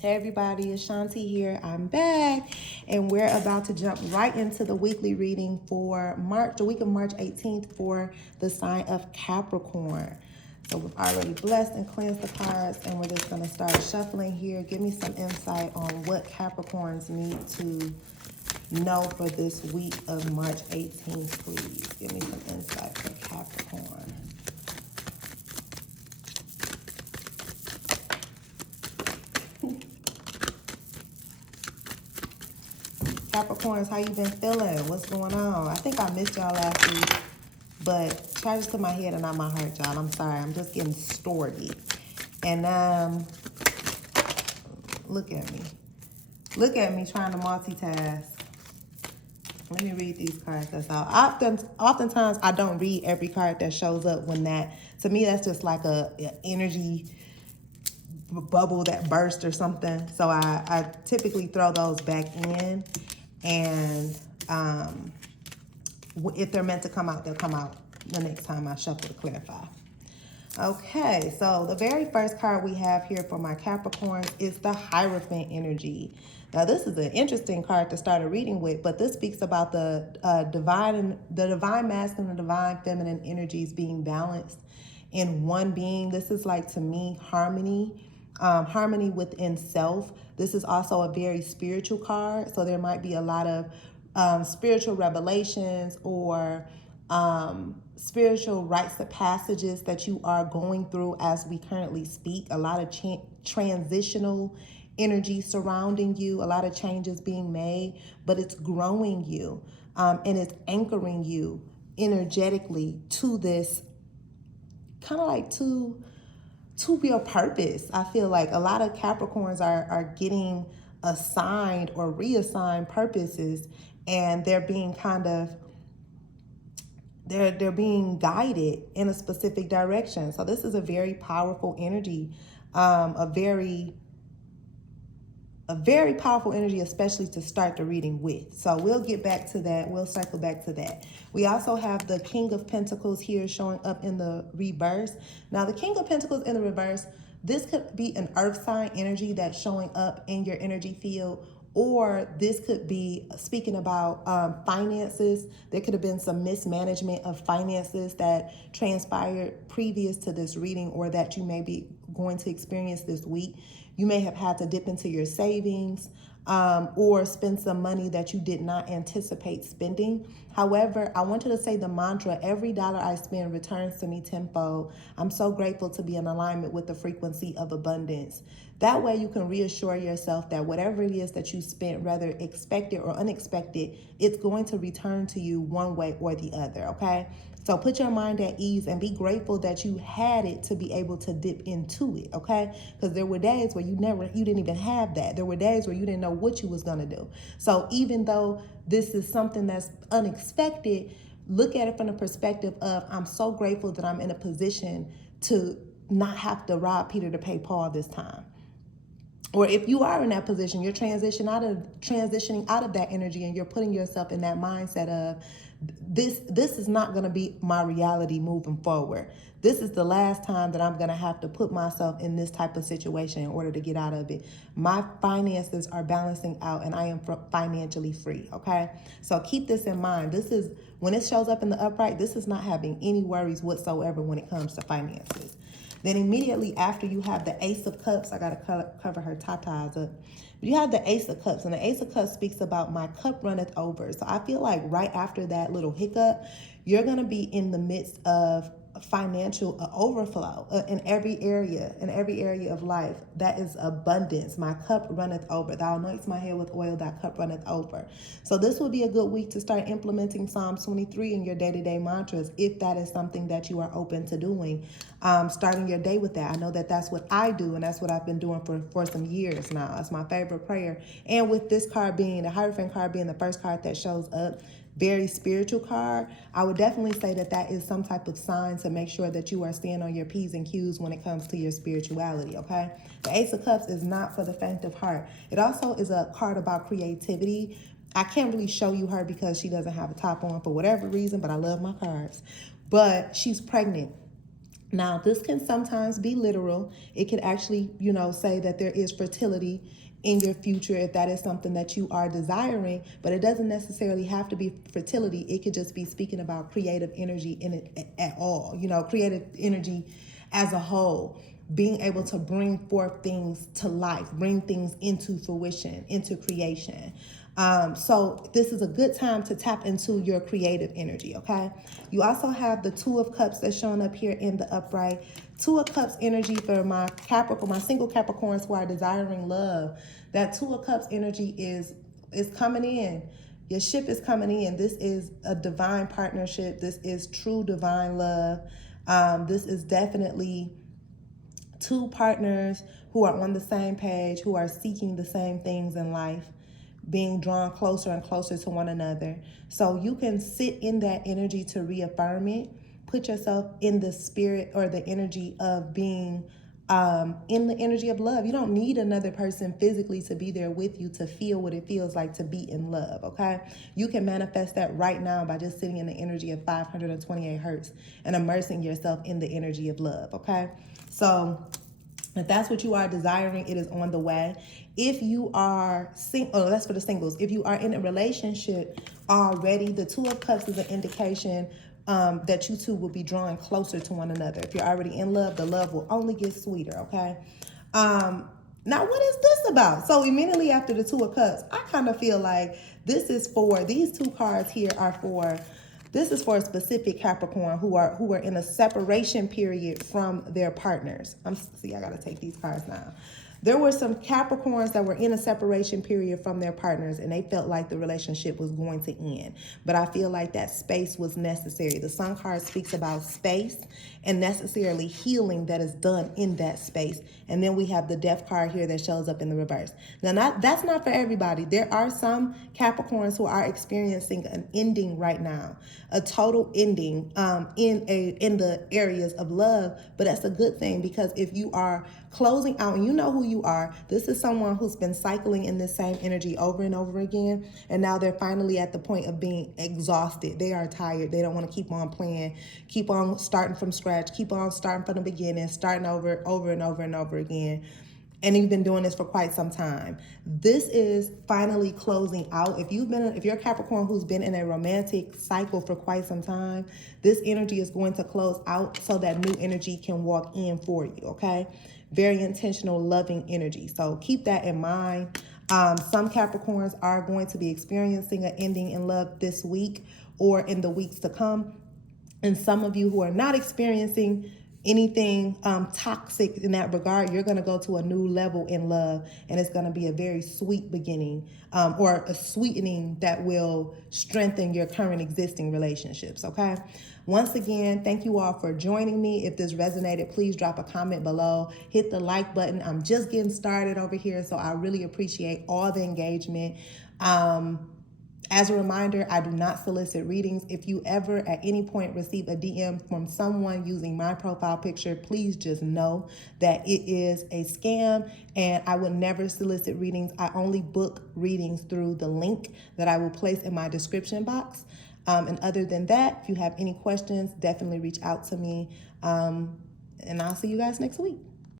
Hey everybody, it's Shanti here. I'm back and we're about to jump right into the weekly reading for the week of March 18th for the sign of Capricorn. So we've already blessed and cleansed the cards and we're just going to start shuffling here. Give me some insight on what Capricorns need to know for this week of March 18th, please. Give me some insight for Capricorn. Capricorns, how you been feeling? What's going on? I think I missed y'all last week, but charges to my head and not my heart, y'all. I'm sorry. I'm just getting storty. And look at me. Look at me trying to multitask. Let me read these cards. That's all. Oftentimes, I don't read every card that shows up when to me, that's just like a energy bubble that burst or something. So I typically throw those back in. And if they're meant to come out, they'll come out the next time I shuffle to clarify. Okay, so the very first card we have here for my Capricorns is the Hierophant energy. Now, this is an interesting card to start a reading with, but this speaks about the divine masculine and divine feminine energies being balanced in one being. This is like, to me, harmony. Harmony within self. This is also a very spiritual card, so there might be a lot of spiritual revelations or spiritual rites of passages that you are going through as we currently speak. A lot of transitional energy surrounding you, a lot of changes being made, but it's growing you and it's anchoring you energetically to this kind of like to your purpose. I feel like a lot of Capricorns are getting assigned or reassigned purposes, and they're being they're being guided in a specific direction. So this is a very powerful energy, a very powerful energy, especially to start the reading with. So we'll get back to that. We'll circle back to that. We also have the King of Pentacles here showing up in the reverse. Now, the King of Pentacles in the reverse, this could be an earth sign energy that's showing up in your energy field, or this could be speaking about finances. There could have been some mismanagement of finances that transpired previous to this reading, or that you may be going to experience this week. You may have had to dip into your savings or spend some money that you did not anticipate spending. However, I want you to say the mantra, every dollar I spend returns to me tenfold. I'm so grateful to be in alignment with the frequency of abundance. That way you can reassure yourself that whatever it is that you spent, whether expected or unexpected, it's going to return to you one way or the other, okay? So put your mind at ease and be grateful that you had it to be able to dip into it, okay? Because there were days where you didn't even have that. There were days where you didn't know what you was gonna do. So even though this is something that's unexpected, look at it from the perspective of, I'm so grateful that I'm in a position to not have to rob Peter to pay Paul this time. Or if you are in that position, you're transitioning out of that energy, and you're putting yourself in that mindset of, this is not going to be my reality moving forward. This is the last time that I'm going to have to put myself in this type of situation in order to get out of it. My finances are balancing out and I am financially free, okay? So keep this in mind. This is, when it shows up in the upright, this is not having any worries whatsoever when it comes to finances. Then immediately after, you have the Ace of Cups. I got to cover her tatas up. But you have the Ace of Cups, and the Ace of Cups speaks about my cup runneth over. So I feel like right after that little hiccup, you're going to be in the midst of financial overflow in every area of life. That is abundance. My cup runneth over. Thou anointest my head with oil, thy cup runneth over. So this will be a good week to start implementing Psalms 23 in your day-to-day mantras, if that is something that you are open to doing. Starting your day with that. I know that that's what I do, and that's what I've been doing for some years now. It's my favorite prayer. And with this card being, the Hierophant card being the first card that shows up, very spiritual card, I would definitely say that that is some type of sign to make sure that you are staying on your P's and Q's when it comes to your spirituality, okay? The Ace of Cups is not for the faint of heart. It also is a card about creativity. I can't really show you her because she doesn't have a top on for whatever reason, but I love my cards. But she's pregnant. Now, this can sometimes be literal. It can actually, say that there is fertility in your future if that is something that you are desiring, but it doesn't necessarily have to be fertility. It could just be speaking about creative energy in it at all, creative energy as a whole, being able to bring forth things to life, bring things into fruition, into creation. So this is a good time to tap into your creative energy, okay? You also have the Two of Cups that's showing up here in the upright. Two of Cups energy for my Capricorn, my single Capricorns who are desiring love. That Two of Cups energy is coming in. Your ship is coming in. This is a divine partnership. This is true divine love. This is definitely two partners who are on the same page, who are seeking the same things in life, being drawn closer and closer to one another. So you can sit in that energy to reaffirm it. Put yourself in the spirit or the energy of being in the energy of love. You don't need another person physically to be there with you to feel what it feels like to be in love, okay? You can manifest that right now by just sitting in the energy of 528 hertz and immersing yourself in the energy of love, okay? So if that's what you are desiring, it is on the way. If you are that's for the singles. If you are in a relationship already, the Two of Cups is an indication that you two will be drawing closer to one another. If you're already in love, the love will only get sweeter, okay? Now, what is this about? So immediately after the Two of Cups, I kind of feel like this is for, these two cards here are for, this is for a specific Capricorn who are in a separation period from their partners. I gotta take these cards now. There were some Capricorns that were in a separation period from their partners and they felt like the relationship was going to end. But I feel like that space was necessary. The Sun card speaks about space and necessarily healing that is done in that space. And then we have the Death card here that shows up in the reverse. Now, that's not for everybody. There are some Capricorns who are experiencing an ending right now, a total ending in the areas of love. But that's a good thing, because if you are closing out and you know who you are, this is someone who's been cycling in this same energy over and over again, and now they're finally at the point of being exhausted. They are tired. They don't want to keep on playing, keep on starting from scratch, keep on starting from the beginning, starting over and over and over again. And you've been doing this for quite some time. This is finally closing out. If you're a Capricorn who's been in a romantic cycle for quite some time, this energy is going to close out so that new energy can walk in for you, okay? Very intentional, loving energy. So keep that in mind. Some Capricorns are going to be experiencing an ending in love this week or in the weeks to come. And some of you who are not experiencing anything toxic in that regard, you're going to go to a new level in love, and it's going to be a very sweet beginning, or a sweetening that will strengthen your current existing relationships, okay? Once again, thank you all for joining me. If this resonated, please drop a comment below. Hit the like button. I'm just getting started over here, so I really appreciate all the engagement. As a reminder, I do not solicit readings. If you ever at any point receive a DM from someone using my profile picture, please just know that it is a scam, and I would never solicit readings. I only book readings through the link that I will place in my description box. And other than that, if you have any questions, definitely reach out to me. And I'll see you guys next week.